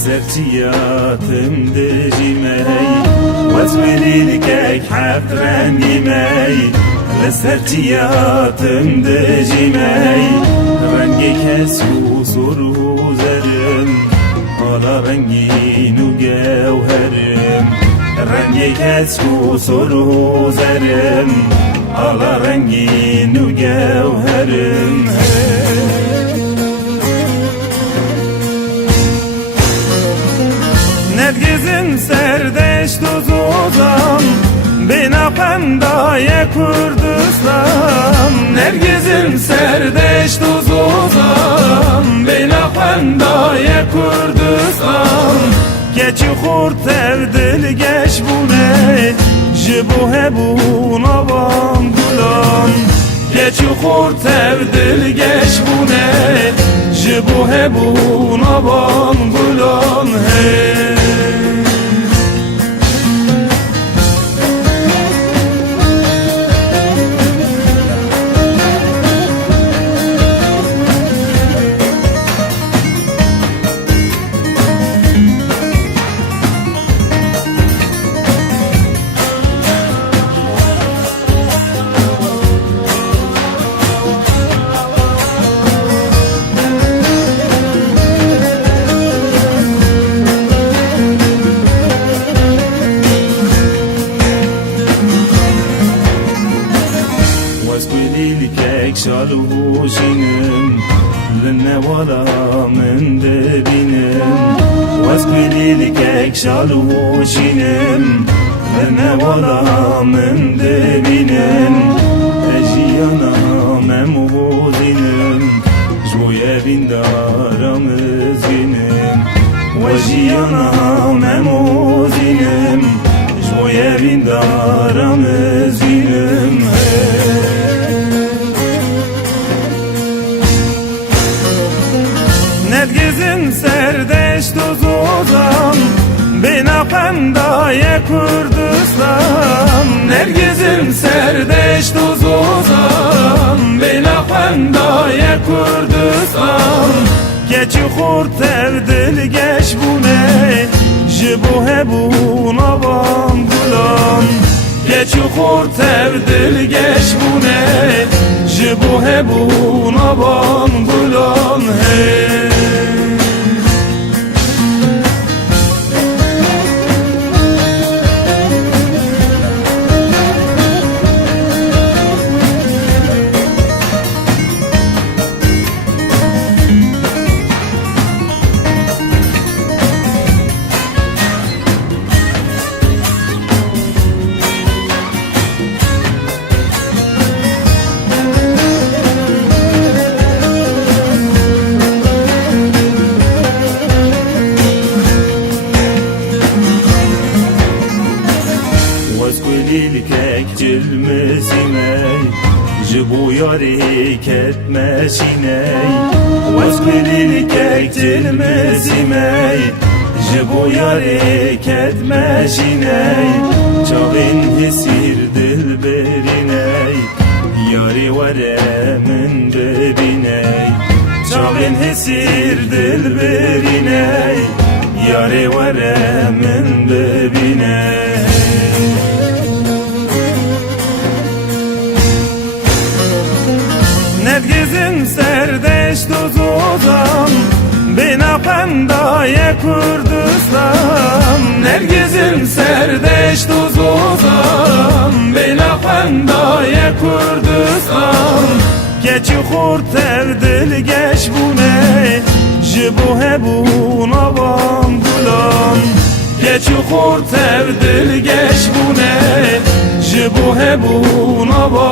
لسرتياتم دجيمي وزولي لكيك حفت رنجيمي لسرتياتم دجيمي رنجي كسو صره زرم على رنجين وجوهرم رنجي كسو صره زرم على رنجين وجوهرم Nergiz'in serdeş tuzuzam Bina pendaya Kurdistan Nergiz'in serdeş tuzuzam Bina pendaya Kurdistan Keçi xurt evdil geç bu ne Jibu hebu navam gulan Keçi xurt evdil geç bu ne Jibu hebu navam gulan hey شالو جنم لنا ولا من دبينم واسكولي لك شالو جنم لنا ولا من دبينم اجيانا مموزينم جويا بين دارم زينم واجيانا مموزينم جويا بين دارم زينم Nergiz'in serdeş tuzuzam Bina pendaya Kurdistan Nergiz'in serdeş tuzuzam Bina pendaya Kurdistan Keçi xurt evdil geç bu ne Jibu hebu navam gulan Keçi xurt evdil geç bu ne Jibu hebu navam gulan hey لك جلمسيني جبو ياري كتماشيني واسكولي لك جلمسيني جبو ياري كتماشيني جاغين هسير دل بريني ياري ورا من دبيني جاغين هسير دل بريني ياري ورا من دبيني Nergiz'in serdeş tuzuzam Bina pendaya Kurdistan Nergiz'in serdeş tuzuzam Bina pendaya Kurdistan Keçi xurt evdil geç bu ne Jibu hebu navam gulan Keçi xurt evdil geç bu ne Jibu hebu navam